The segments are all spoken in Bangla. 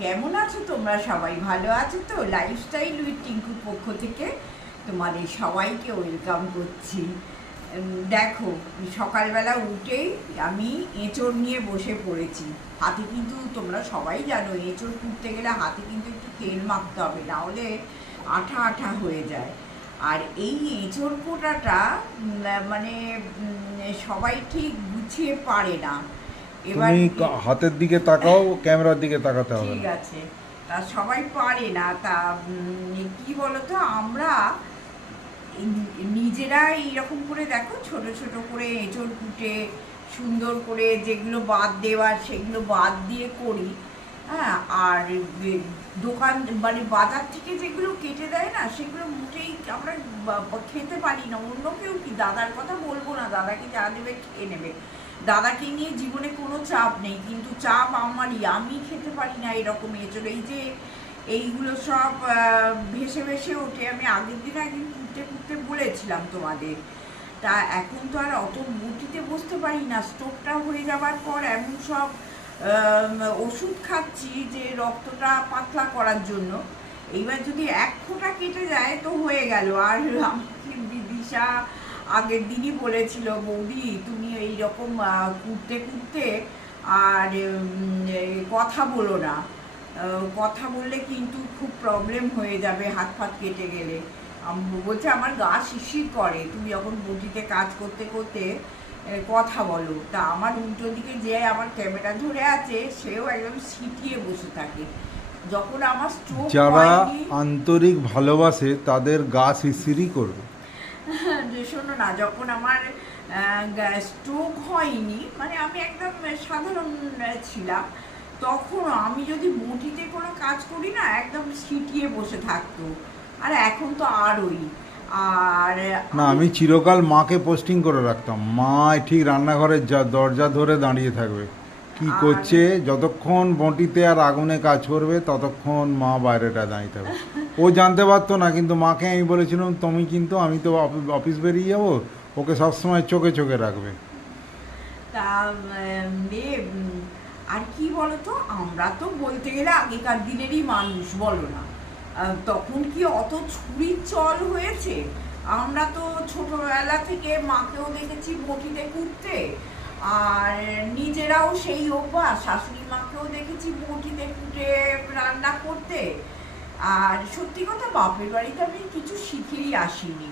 কেমন আছো? তোমরা সবাই ভালো আছো তো? লাইফস্টাইল উইথ টিঙ্কুর পক্ষ থেকে তোমাদের সবাইকে ওয়েলকাম করছি। দেখো, সকালবেলা উঠেই আমি এঁচড় নিয়ে বসে পড়েছি। হাতে কিন্তু তোমরা সবাই জানো, এঁচড় কুটতে গেলে হাতে কিন্তু একটু তেল মাখতে হবে নাহলে আঠা আঠা হয়ে যায়। আর এই এঁচড় কোটাটা মানে সবাই ঠিক গুছিয়ে পারে না। তুমি হাতের দিকে তাকাও ক্যামেরার দিকে তাকাতে হবে ঠিক আছে। তা সবাই পারে না। তা কি বলতো আমরা নিজেরা এইরকম করে দেখো ছোট ছোট করে এঁচড় কুটে সুন্দর করে যেগুলো বাদ দেওয়ার সেগুলো বাদ দিয়ে করি। হ্যাঁ আর দোকান মানে বাজার থেকে যেগুলো কেটে দেয় না সেগুলো মোটেই আমরা খেতে পারি না। অন্য কেউ কি দাদার কথা বলব না দাদাকে যা দেবে খেয়ে নেবে। দাদাকে নিয়ে জীবনে কোনো চাপ নেই, কিন্তু চাপ আমারই। আমি খেতে পারি না এরকম এঁচড় এই যে এইগুলো সব ভেসে ভেসে ওঠে, আমি আগের দিন একদিন কুটতে কুটতে বলেছিলাম তোমাদের। তা এখন তো আর অত মুটিতে বসতে পারি না। স্টোভটা হয়ে যাবার পর এমন সব ওষুধ খাচ্ছি যে রক্তটা পাতলা করার জন্য। এইবার যদি এক ফোঁটা কেটে যায় তো হয়ে গেল। আর বিদিশা আগের দিনই বলেছিল বৌদি তুমি এই রকম কুটতে কুটতে আর কথা বলো না। কথা বললে কিন্তু খুব প্রবলেম হয়ে যাবে হাত ফাত কেটে গেলে। বলছে আমার গা শিশির করে তুমি যখন বটিতে কাজ করতে করতে কথা বলো। তা আমার উল্টো দিকে যে আমার ক্যামেরা ধরে আছে সেও একদম সিটিয়ে বসে থাকে। যখন আমার স্ট্রোক যারা আন্তরিক ভালোবাসে তাদের গা শিরশিরই করবে। যে শোনো না। যখন আমার স্ট্রোক হয়নি মানে আমি একদম সাধারণ ছিলাম তখন আমি যদি বটিতে কোনো কাজ করি না একদম সিটিয়ে বসে থাকতো। আর এখন তো আরই। আর না আমি চিরকাল মাকে পোস্টিং করে রাখতাম। মা ঠিক রান্নাঘরের যা দরজা ধরে দাঁড়িয়ে থাকবে। কি করছে? যতক্ষণ বটিতে আর আগুনে কাজ করবে ততক্ষণ মা বাইরেটা দাঁড়িয়ে থাকবে ও জানতে পারতো না কিন্তু মাকে আমি বলেছিলাম তুমি কিন্তু আমি তো অফিস বেরিয়ে যাব ওকে সবসময় চোখে চোখে রাখবে। তা আর কি বলতো? আমরা তো বলতে গেলে আগেকার দিনেরই মানুষ বলো না। তখন কি অত ছুরির চল হয়েছে? আমরা তো ছোটবেলা থেকে মাকেও দেখেছি বটিতে কুটতে আর নিজেরাও সেই অভ্যাস, শাশুড়ি মাকেও দেখেছি বটিতে কুটে রান্না করতে। আর সত্যি কথা, বাপের বাড়িতে আমি কিছু শিখেই আসিনি।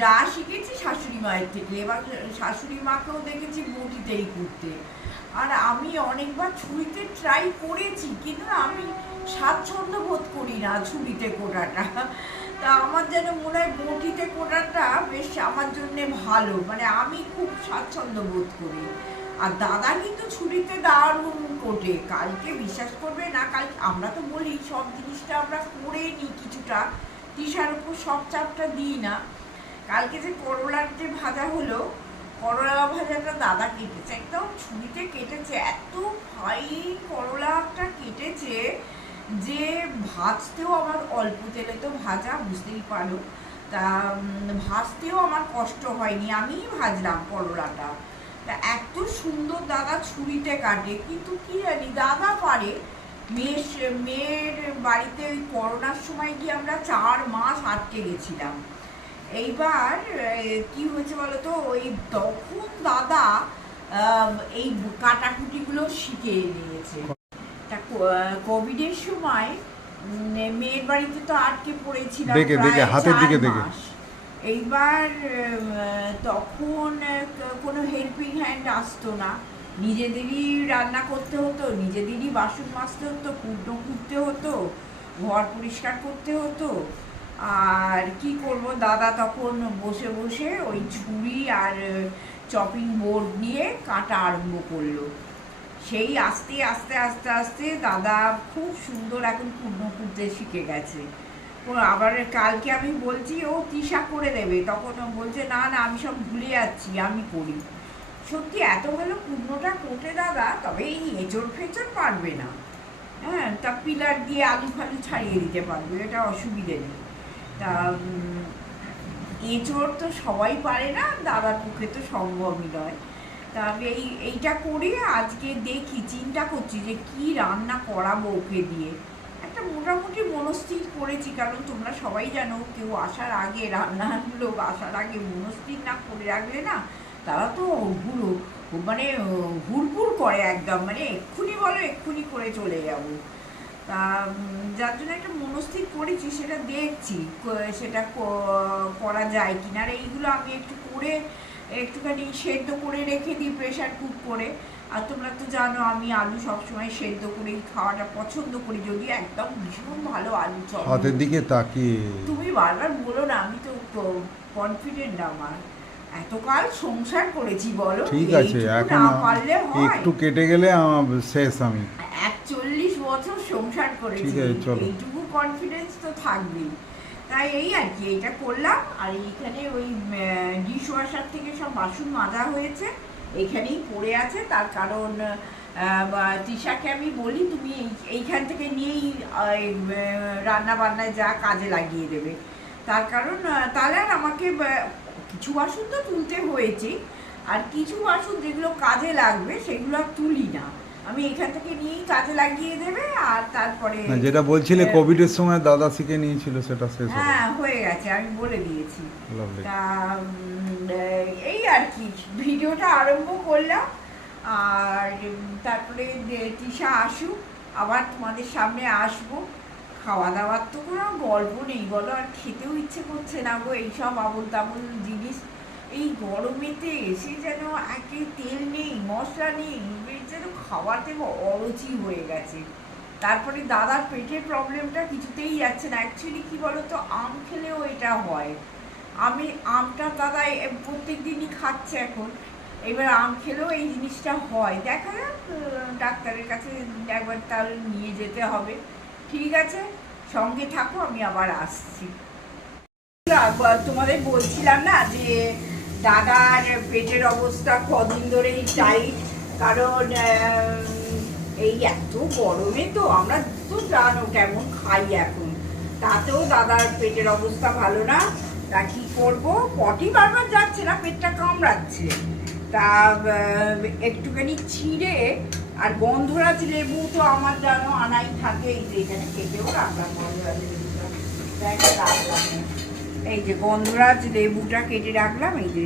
যা শিখেছি শাশুড়ি মায়ের থেকে, এবার শাশুড়ি মাকেও দেখেছি বটিতেই করতে আর আমি অনেকবার ছুরিতে ট্রাই করেছি, কিন্তু আমি স্বাচ্ছন্দ্য বোধ করি না ছুরিতে কোটাটা। তা আমার যেন মনে হয় বটিতে কোটাটা বেশ আমার জন্যে ভালো। মানে আমি খুব স্বাচ্ছন্দ্য বোধ করি। আর দাদা কিন্তু ছুরিতে দারুণ কোটে। কালকে বিশ্বাস করবে না কাল আমরা তো বলি সব জিনিসটা আমরা করে নিই কিছুটা। তিসার উপর সব চাপটা দিই না। কালকে যে করলার যে ভাজা হলো, করলা ভাজাটা দাদা কেটেছে। একদম ছুরিতে কেটেছে। এত ফাইন করলাটা কেটেছে। যে ভাজতেও আমার অল্প তেলে তো ভাজা, বুঝতেই পারো। তা ভাজতেও আমার কষ্ট হয়নি, আমিই ভাজলাম করলাটা তা, এত সুন্দর দাদা ছুরিতে কাটে, কিন্তু কি জানি, দাদা পারে মেয়ের সে- মেয়ের বাড়িতে ওই করোনার সময় গিয়ে আমরা চার মাস আটকে গেছিলাম। এইবার কি হয়েছে বলতো, ওই তখন দাদা এই কাটাকুটিগুলো শিখে নিয়েছে। তা কোভিডের সময় মেয়ের বাড়িতে তো আটকে পড়েছিলাম দেখে, দেখে, হাতের দিকে দেখে। এইবার তখন কোনো হেল্পিং হ্যান্ড আসতো না। নিজেদেরই রান্না করতে হতো নিজেদেরই বাসন মাজতে হতো কুটো কুটতে হতো ঘর পরিষ্কার করতে হতো। আর কি করব দাদা তখন বসে বসে ওই ছুরি আর চপিং বোর্ড নিয়ে কাটা আরম্ভ করল। সেই আস্তে আস্তে আস্তে আস্তে দাদা খুব সুন্দর এখন পূর্ণ করতে শিখে গেছে। আবার কালকে আমি বলছি, ও তিসা করে দেবে। তখন ও বলছে, না না, আমি সব ভুলে যাচ্ছি, আমি করি। সত্যি এত ভালো পূর্ণটা কোটে দাদা, তবে এই এঁচড় ফেচড় পারবে না। হ্যাঁ তা পিলার দিয়ে আলু ফালু ছাড়িয়ে দিতে পারবে, এটা অসুবিধে নেই। তা এঁচড় তো সবাই পারে না, দাদার পক্ষে তো সম্ভবই নয়। তা আমি এই, এইটা করে আজকে দেখি, চিন্তা করছি যে কি রান্না করাবো ওকে দিয়ে। একটা মোটামুটি মনস্থির করেছি, কারণ তোমরা সবাই জানো, কেউ আসার আগে, রান্নার লোক আসার আগে মনস্থির না করে রাখলে না, তারা তো হুড়ো মানে হুড়পুর করে একদম মানে এক্ষুনি বলো, এক্ষুনি করে চলে যাব। তা যার জন্য একটা মনস্থির করেছি, সেটা দেখছি সেটা করা যায় কিনা। আর এইগুলো আমি একটু করে একটুখানি সেদ্ধ করে রেখে দিই প্রেশার কুক করে। আর তোমরা তো জানো আমি আলু সবসময় সেদ্ধ করেই খাওয়াটা পছন্দ করি যদি একদম ভীষণ ভালো আলু চপ। হাতের দিকে তাকিয়ে। তুমি বারবার বলো না আমি তো কনফিডেন্ট আমার। এতকাল সংসার করেছি বলো। ঠিক আছে এখন না একটু কেটে গেলে আমার শেষ আমি। একচল্লিশ বছর সংসার করেছি। ঠিক আছে, চলো। এইটুকু কনফিডেন্স তো থাকবেই। তাই এই আর কি এটা করলাম। আর এইখানে ওই ডিশ ওয়াশার থেকে সব বাসন মাজা হয়েছে। এখানেই পড়ে আছে। তার কারণ তৃষাকে আমি বলি, তুমি এই- এইখান থেকে নিয়েই রান্না বান্নায় যা কাজে লাগিয়ে দেবে। তার কারণ তাহলে আর আমাকে কিছু বাসন তো তুলতে হয়েছে। আর কিছু বাসন যেগুলো কাজে লাগবে, সেগুলো আর তুলি না। আমি এখান থেকে নিয়েই কাজে লাগিয়ে দেবে আর তারপরে যেটা বলছিলে আহ, কোভিডের সময় দাদা শিখে নিয়েছিল সেটা শেষ হ্যাঁ হয়ে গেছে আমি বলে দিয়েছি। এই আর কি ভিডিওটা আরম্ভ করলাম। আর তারপরে তৃষা আসুক আবার তোমাদের সামনে আসব। খাওয়া দাওয়ার তো কোনো গল্প নেই বলো আর খেতেও ইচ্ছে করছে না গো এইসব আবল তাবল জিনিস। এই গরমেতে এসে যেন একে তেল নেই, মশলা নেই যেন খাওয়াতে অরুচি হয়ে গেছে। তারপরে দাদার পেটের প্রবলেমটা কিছুতেই যাচ্ছে না। অ্যাকচুয়ালি কি বলতো, আম খেলেও এটা হয়। আমি আমটা দাদা প্রত্যেক দিনই খাচ্ছে এখন। এবার আম খেলেও এই জিনিসটা হয়। দেখা যাক ডাক্তারের কাছে একবার তাহলে নিয়ে যেতে হবে। ঠিক আছে? সঙ্গে থাকো, আমি আবার আসছি। তোমাদের বলছিলাম না যে দাদার পেটের অবস্থা কদিন ধরেই টাইট কারণ এই এত গরমে তো আমরা তো জানো কেমন খাই এখন। তাতেও দাদার পেটের অবস্থা ভালো না। তা কি করব? পটি বারবার যাচ্ছে না, পেটটা কামড়াচ্ছে। তা একটুখানি ছিঁড়ে আর গন্ধরাজ লেবু তো আমার জানো আনাই থাকে, এই যে এখানে কেটেও রাখলাম গন্ধরাজ এই যে গন্ধরাজ লেবুটা কেটে রাখলাম, এই যে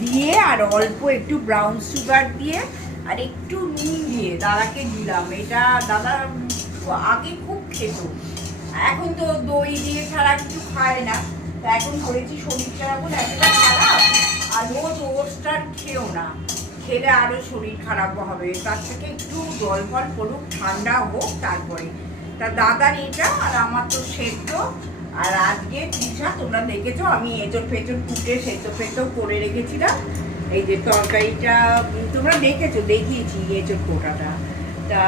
দিয়ে আর অল্প একটু ব্রাউন সুগার দিয়ে আর একটু নুন দিয়ে দাদাকে দিলাম। এটা দাদা আগে খুব খেত। এখন তো দই দিয়ে ছাড়া কিছু খায় না। তা এখন করেছি শরীরটা এখন এতটা খারাপ। আর রোজ ওটসটা খেও না। খেলে আরও শরীর খারাপ হবে। তার থেকে একটু জল ফল পড়ুক, ঠান্ডা হোক তারপরে। তা দাদার এটা আর আমার তো সেদ্ধ। আর আজকে তৃষা তোমরা দেখেছ, আমি এঁচড় ফেচড় কুটে সেদ্ধ ফেদ্ধ করে রেখেছিলাম। এই যে তরকারিটা তোমরা দেখেছ, দেখিয়েছি এঁচড় কোটাটা। তা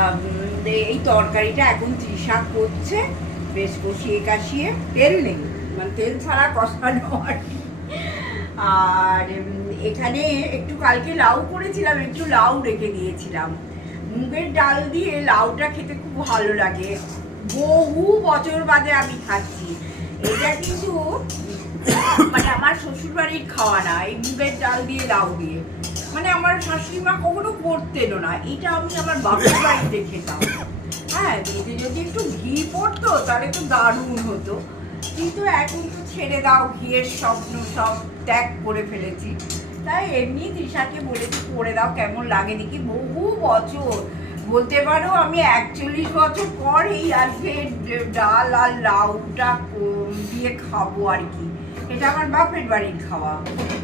এই তরকারিটা এখন তৃষা করছে, বেশ কষিয়ে কাশিয়ে। তেল নেই মানে তেল ছাড়া কষানো আর আর এখানে একটু কালকে লাউ করেছিলাম, একটু লাউ রেখে দিয়েছিলাম। মুগের ডাল দিয়ে লাউটা খেতে খুব ভালো লাগে। বহু বছর বাদে আমি খাচ্ছি। এটা কিন্তু মানে আমার শ্বশুর বাড়ির খাওয়া না, এই মুগের ডাল দিয়ে, লাউ দিয়ে। মানে আমার শাশুড়ি মা কখনো করতেনও না। এটা আমি আমার বাপের বাড়িতে খেতাম হ্যাঁ এতে যদি একটু ঘি পড়তো, তাহলে তো দারুণ হতো। কিন্তু এখন তো ছেড়ে দাও, ঘিয়ের স্বপ্ন সব ত্যাগ করে ফেলেছি। তাই এমনি তৃষাকে বলেছি করে দাও, কেমন লাগে দেখি? বহু বছর। বলতে পারো, আমি একচল্লিশ বছর পর এই আজকে ডাল আর লাউটা দিয়ে খাব আর কি। এটা আমার বাপের বাড়ির খাওয়া।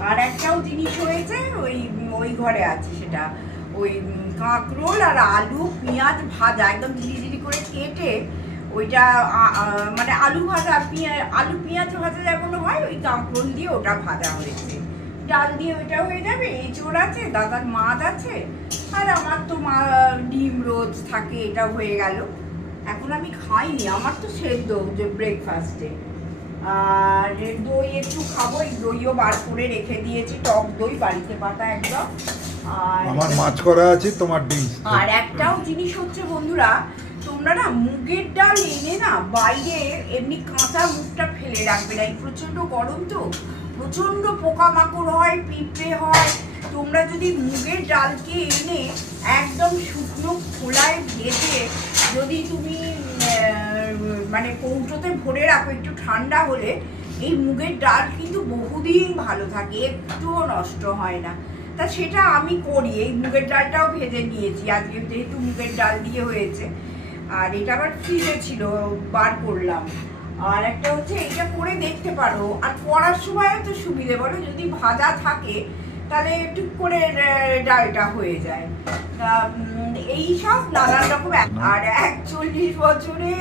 আর একটাও জিনিস হয়েছে, ওই ওই ঘরে আছে সেটা। ওই কাঁকরোল আর আলু, পেঁয়াজ ভাজা, একদম ঝিরি ঝিরি করে কেটে ওইটা মানে আলু ভাজা আলু পেঁয়াজ ভাজা যেমন হয়, ওই কাঁকরোল দিয়ে ওটা ভাজা হয়েছে। ডাল দিয়ে ওইটা হয়ে যাবে, এঁচোড় আছে, দাদার মাছ আছে, আর আমার তো মা, ডিম রোজ থাকে এটা হয়ে গেল। এখন আমি খাইনি, আমার তো সেদ্ধ যে ব্রেকফাস্টে আর দই একটু খাব এই দইও বার করে রেখে দিয়েছি টক দই বাড়িতে পাতা একদম। আর আমার মাছ করা আছে তোমার ডিম। আর একটাও জিনিস হচ্ছে বন্ধুরা তোমরা না মুগের ডাল এনে না বাইরে এমনি কাঁচা মুখটা ফেলে রাখবে না। এই প্রচণ্ড গরম তো প্রচণ্ড পোকামাকড় হয় পিঁপড়ে হয়। তোমরা যদি মুগের ডালকে এনে একদম শুকনো খোলায় ভেজে যদি তুমি মানে কৌটোতে ভরে রাখো একটু ঠান্ডা হলে এই মুগের ডাল কিন্তু বহুদিন ভালো থাকে একটুও নষ্ট হয় না। তা সেটা আমি করি এই মুগের ডালটাও ভেজে নিয়েছি আজকে যেহেতু মুগের ডাল দিয়ে হয়েছে। আর এটা আবার ফ্রিজে ছিল বার করলাম। আর একটা হচ্ছে এটা করে দেখতে পারো আর করার সময় তো সুবিধে বলো যদি ভাজা থাকে তাহলে টুক করে ডালটা হয়ে যায়। তা, এই সব নানান রকম আর একচল্লিশ বছরে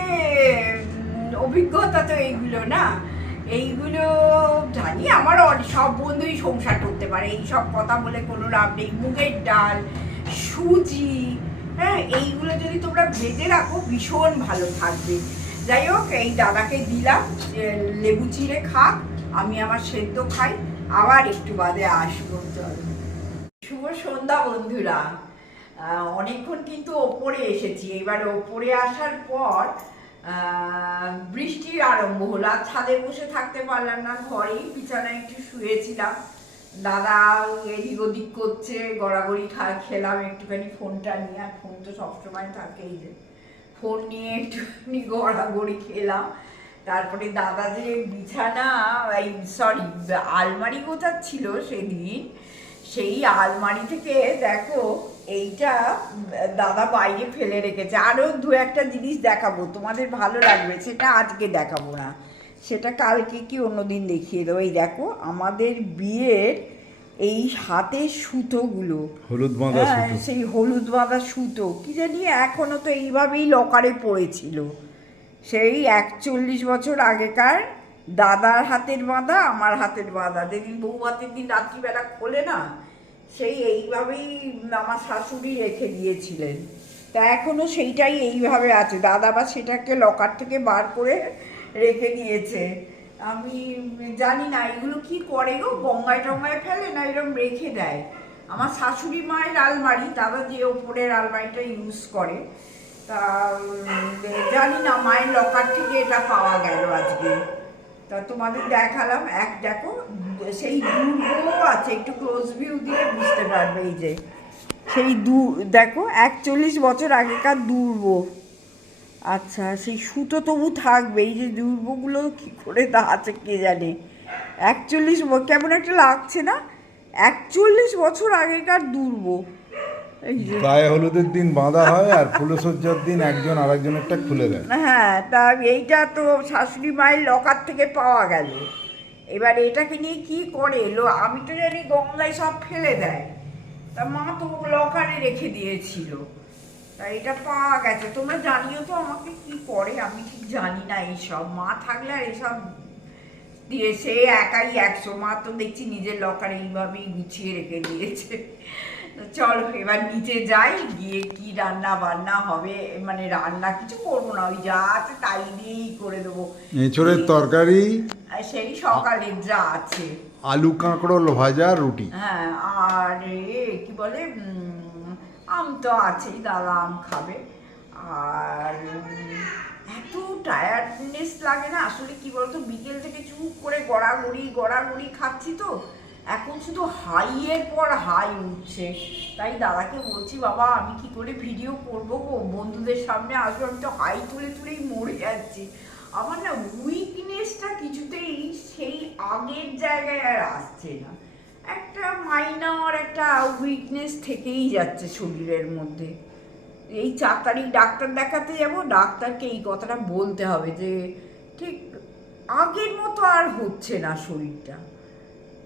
অভিজ্ঞতা তো এইগুলো না। এইগুলো জানি আমার সব বন্ধুই সংসার করতে পারে। এই সব কথা বলে কোনো লাভ নেই। মুগের ডাল, সুজি হ্যাঁ এইগুলো যদি তোমরা ভেজে রাখো, ভীষণ ভালো থাকবে। যাই হোক, এই দাদাকে দিলাম লেবু চিড়ে খাক, আমি আমার সেদ্ধ খাই, আবার একটু বাদে আসব, চল। শুভ সন্ধ্যা বন্ধুরা। অনেকক্ষণ কিন্তু ওপরে এসেছি। এবার ওপরে আসার পর বৃষ্টির আরম্ভ হলো। আর ছাদে বসে থাকতে পারলাম না, ঘরেই বিছানায় একটু শুয়েছিলাম। দাদা এদিক ওদিক করছে, গড়াগড়ি খা, খেলাম একটুখানি ফোনটা নিয়ে। আর ফোন তো সবসময় থাকেই যে। ফোন নিয়ে একটুখানি গড়াগড়ি খেলাম। তারপরে দাদা যে বিছানা, এই সরি, আলমারি গোছাচ্ছিল সেদিন। সেই আলমারি থেকে, দেখো এইটা দাদা বাইরে ফেলে রেখেছে। আরও দু একটা জিনিস দেখাবো তোমাদের ভালো লাগবে সেটা আজকে দেখাবো না। সেটা কালকে কি অন্যদিন দেখিয়ে দেবো। এই দেখো আমাদের বিয়ের এই হাতের সুতোগুলো। হলুদ বাঁধা হ্যাঁ, সেই হলুদ বাঁধা সুতো। কি জানি এখনও তো এইভাবেই লকারে পড়েছিল। সেই একচল্লিশ বছর আগেকার দাদার হাতের বাঁধা আমার হাতের বাঁধা। যেদিন বউ হাতের দিন রাত্রিবেলা খোলে না সেই এইভাবেই আমার শাশুড়ি রেখে দিয়েছিলেন। তা এখনও সেইটাই এইভাবে আছে। দাদা বা সেটাকে লকার থেকে বার করে রেখে দিয়েছে। আমি জানি না, এগুলো কি করে গো? গঙ্গায় টঙ্গায় ফেলে না এরকম রেখে দেয়? আমার শাশুড়ি মায়ের আলমারি, দাদা যে ওপরের আলমারিটা ইউজ করে। তা জানি না, মায়ের লকার থেকে এটা পাওয়া গেল আজকে। তা তোমাদের দেখালাম, এক দেখো, সেই দুর্গ আছে, একটু ক্লোজ ভিউ দিয়ে বুঝতে পারবে এই যে। সেই দু, দেখো, একচল্লিশ বছর আগেকার দুর্ব। আচ্ছা সেই সুতো তবু থাকবে, এই যে দুর্বগুলো কী করে তা আছে কে জানে। একচল্লিশ কেমন একটা লাগছে না? একচল্লিশ বছর আগেকার দুর্ব। গায়ে হলুদের দিন বাঁধা হয় আর ফুলসজ্জার দিন একজন আরেকজনেরটা খুলে দেয়। হ্যাঁ তা এইটা তো শাশুড়ি মায়ের লকার থেকে পাওয়া গেল। এবার এটাকে নিয়ে কি করে লো আমি তো জানি গঙ্গায় সব ফেলে দেয়। তা মা তো লকারে রেখে দিয়েছিল। তা এটা পাওয়া গেছে। তোমরা জানিও তো আমাকে কি করে? আমি ঠিক জানি না এইসব। মা থাকলে আর এসব দিয়ে সে একাই একশো। মা তো দেখছি নিজের লকারে এইভাবেই গুছিয়ে রেখে দিয়েছে। চলো এবার নিচে যাই গিয়ে কি রান্না বান্না হবে মানে রান্না কিছু করব না ওই যা আছে তাই দিয়েই করে দেবো। এঁচড়ের তরকারি? সেই সকালের যা আছে। আলু কাঁকড়োল ভাজা রুটি। হ্যাঁ আর এ কি বলে উম, আম তো আছেই দাদা আম খাবে। আর এত টায়ার্ডনেস লাগে না আসলে কি বলতো বিকেল থেকে চুপ করে গড়াগড়ি গড়াগড়ি খাচ্ছি তো। এখন শুধু হাইয়ের পর হাই উঠছে। তাই দাদাকে বলছি, বাবা, আমি কি করে ভিডিও করব গো? বন্ধুদের সামনে আসব, আমি তো হাই তুলে তুলেই মরে যাচ্ছি। আমার না উইকনেসটা কিছুতেই সেই আগের জায়গায় আর আসছে না। একটা মাইনর একটা উইকনেস থেকেই যাচ্ছে শরীরের মধ্যে। এই চার তারিখ ডাক্তার দেখাতে যাব, ডাক্তারকে এই কথাটা বলতে হবে যে, ঠিক আগের মতো আর হচ্ছে না শরীরটা।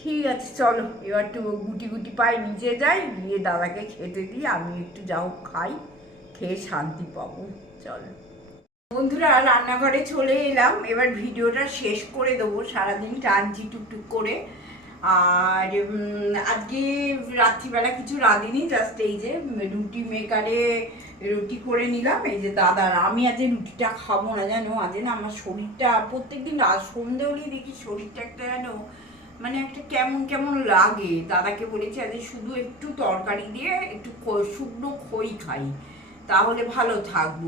ঠিক আছে, চলো। এবার একটু গুটি গুটি পায়ে নিচে যাই, গিয়ে দাদাকে খেতে দিই, আমি একটু যাও খাই, খেয়ে শান্তি পাবো। চলো। বন্ধুরা, রান্নাঘরে চলে এলাম। এবার ভিডিওটা শেষ করে দেবো সারাদিন টানছি টুকটুক করে। আর আজকে রাত্রিবেলা কিছু রাঁধিনি জাস্ট এই যে রুটি মেকারে রুটি করে নিলাম। এই যে দাদার আমি আজ রুটিটা খাব না জানো? আজ না আমার শরীরটা প্রত্যেকদিন রাত সন্ধে হলেই দেখি শরীরটা একটা যেন মানে একটা কেমন কেমন লাগে? দাদাকে বলেছি আজ শুধু একটু তরকারি দিয়ে একটু শুকনো খই খাই, তাহলে ভালো থাকব।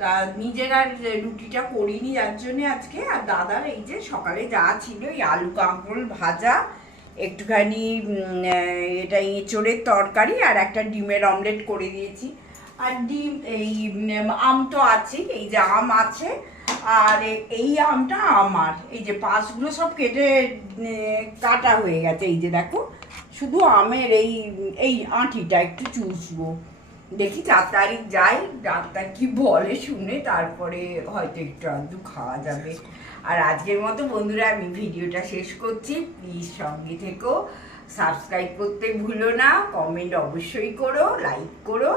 তা নিজের আর রুটিটা করিনি যার জন্য আজকে, আর দাদার এই যে সকালে যা ছিল, এই আলু কাঁকরোল ভাজা, একটুখানি এটা এঁচড়ের তরকারি আর একটা ডিমের অমলেট করে দিয়েছি। আর ডিম, এই আম তো আছেই, এই যে আম আছে আর এই আমটা আমার। এই যে পাশগুলো সব কেটে কাটা হয়ে গেছে। এই যে দেখো, শুধু আমের এই এই আঁটিটা একটু চুষবো। দেখি চার তারিখ যাই, ডাক্তার কি বলে শুনে তারপরে হয়তো একটু আধটু খাওয়া যাবে। আর আজকের মতো বন্ধুরা, আমি ভিডিওটা শেষ করছি। প্লিজ সঙ্গে থেকো। সাবস্ক্রাইব করতে ভুলো না। কমেন্ট অবশ্যই করো, লাইক করো।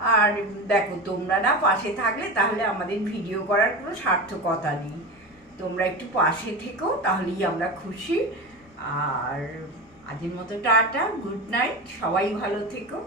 আর দেখো, তোমরা না পাশে থাকলে তাহলে আমাদের ভিডিও করার কোনো সার্থকতা নেই। তোমরা একটু পাশে থেকো, তাহলেই আমরা খুশি। আর আজের মতো টাটা গুড নাইট সবাই ভালো থেকো।